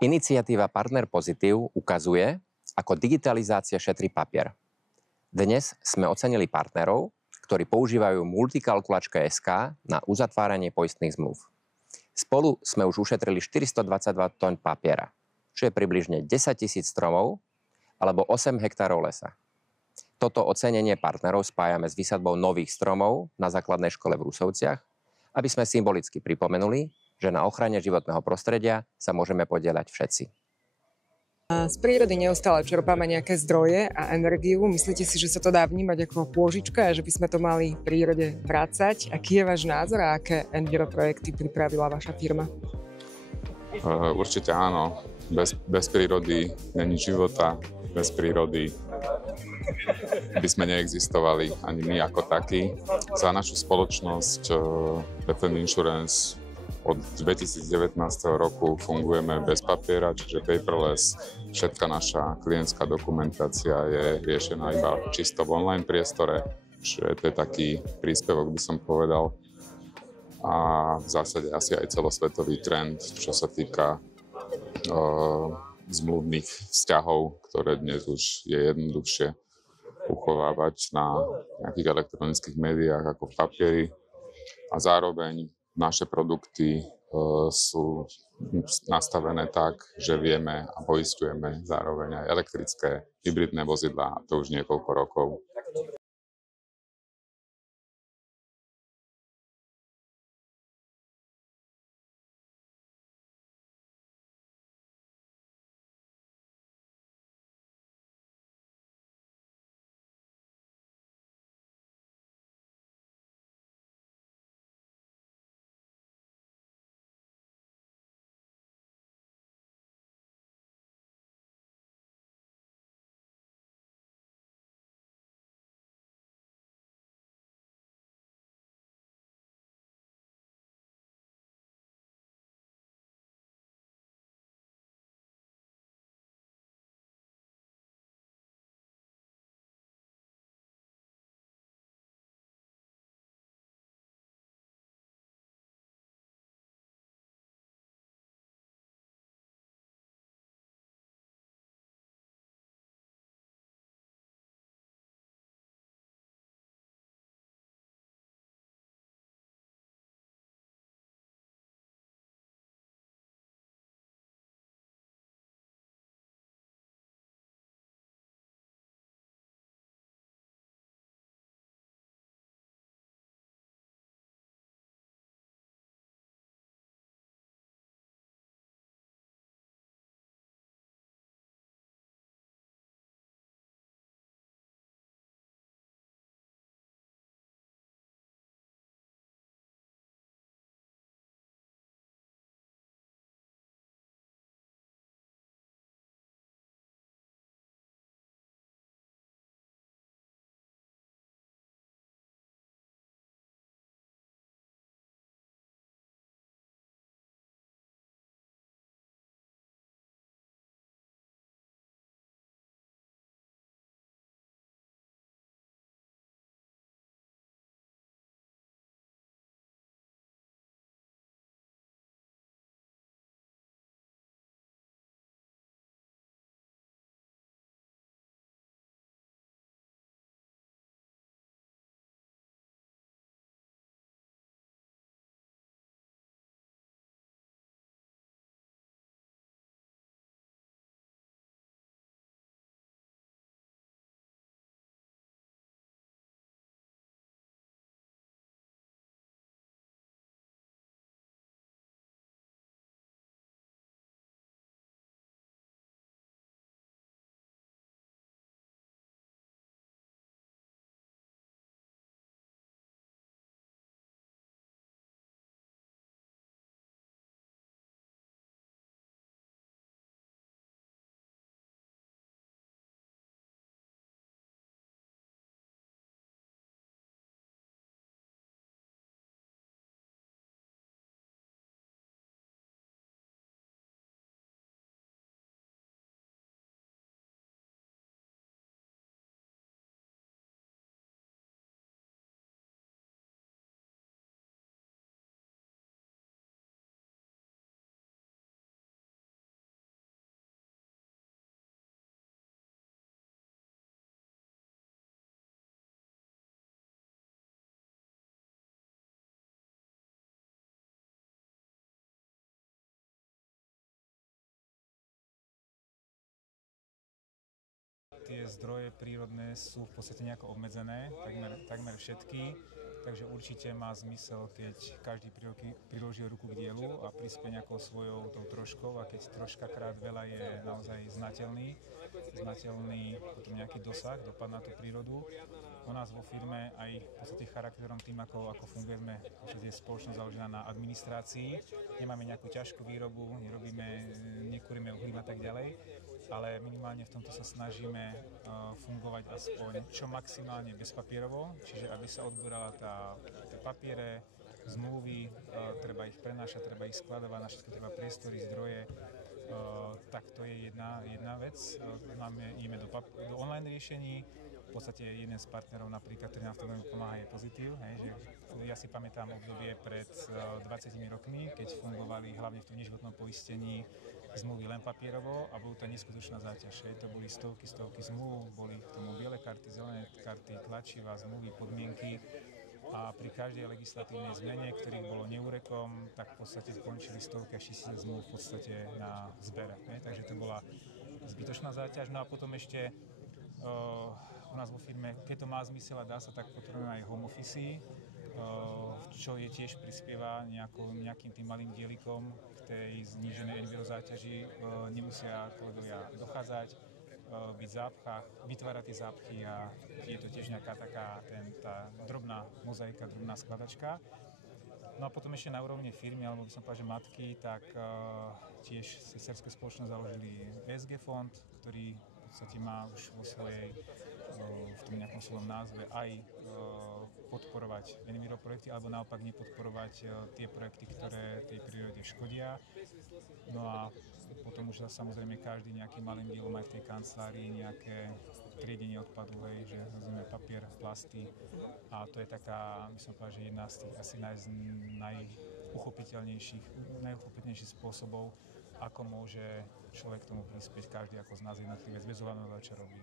Iniciatíva Partner Pozitív ukazuje, ako digitalizácia šetrí papier. Dnes sme ocenili partnerov, ktorí používajú Multikalkulačka.sk na uzatváranie poistných zmluv. Spolu sme už ušetrili 422 tón papiera, čo je približne 10 000 stromov alebo 8 hektárov lesa. Toto ocenenie partnerov spájame s výsadbou nových stromov na základnej škole v Rusovciach, aby sme symbolicky pripomenuli, že na ochrane životného prostredia sa môžeme podieľať všetci. Z prírody neustále čerpáme nejaké zdroje a energiu. Myslíte si, že sa to dá vnímať ako pôžička a že by sme to mali v prírode vracať? Aký je váš názor a aké enviro projekty pripravila vaša firma? Určite áno. Bez prírody není života. Bez prírody by sme neexistovali ani my ako takí. Za našu spoločnosť PFM Insurance od 2019 roku fungujeme bez papiera, čiže paperless. Všetka naša klientská dokumentácia je riešená iba čisto v online priestore, čiže to je taký príspevok, by som povedal. A v zásade asi aj celosvetový trend, čo sa týka zmluvných vzťahov, ktoré dnes už je jednoduchšie uchovávať na nejakých elektronických médiách ako v papieri. A zároveň naše produkty sú nastavené tak, že vieme a poisťujeme zároveň aj elektrické hybridné vozidlá, a to už niekoľko rokov. tie zdroje prírodné sú v podstate nejako obmedzené, takmer všetky. Takže určite má zmysel, keď každý priloží ruku k dielu a prispie nejakou svojou tou troškou a keď troška krát veľa je naozaj znateľný potom nejaký dosah, dopad na tú prírodu. U nás vo firme aj v podstate charakterom tým, ako fungujeme, že je spoločnosť založená na administrácii, nemáme nejakú ťažkú výrobu, nekúrime uhlím a tak ďalej, ale minimálne v tomto sa snažíme fungovať aspoň čo maximálne bezpapierovo, čiže aby sa odborala tie papiere, zmluvy, treba ich prenášať, treba ich skladovať, na všetko treba priestory, zdroje. Tak to je jedna vec. Ideme do online riešení. V podstate jeden z partnerov napríklad, ktorý nám v tom veľmi pomáha, je Pozitív. Ja si pamätám obdobie pred 20 rokmi, keď fungovali hlavne v tom neživotnom poistení zmluvy len papierovo a bola to neskutočná záťaž. To boli stovky zmluv, boli k tomu biele karty, zelené karty, tlačiva, zmluvy, podmienky. A pri každej legislatívnej zmene, ktorých bolo neúrekom, tak v podstate skončili stovky až tisíce zmluv v podstate na zbere. Takže to bola zbytočná záťaž. No a potom ešte u nás vo firme, keď to má zmysel a dá sa, tak potrebujeme aj home office, čo je tiež prispieva nejakým tým malým dielikom k tej zníženej envirozáťaži. Nemusia kolegovia dochádzať, byť v zápchách, vytvárať tie zápchy a je to tiež nejaká tá drobná mozaika, drobná skladačka. No a potom ešte na úrovni firmy, alebo by som povedal, že matky, tak tiež si dcerské spoločnosť založili ESG fond, ktorý v podstate má už v tom nejakom svojom názve aj podporovať enviro projekty, alebo naopak nepodporovať tie projekty, ktoré tej prírode škodia. No a potom už samozrejme každý nejakým malým dielom aj v tej kancelárii nejaké triedenie odpadu, že nazveme papier, plasty. A to je taká, by som povedal, že jedna z tých asi najuchopiteľnejších spôsobov, ako môže človek k tomu prispieť, každý ako z nás jednotlivec, bez ohľadu na to, čo robí.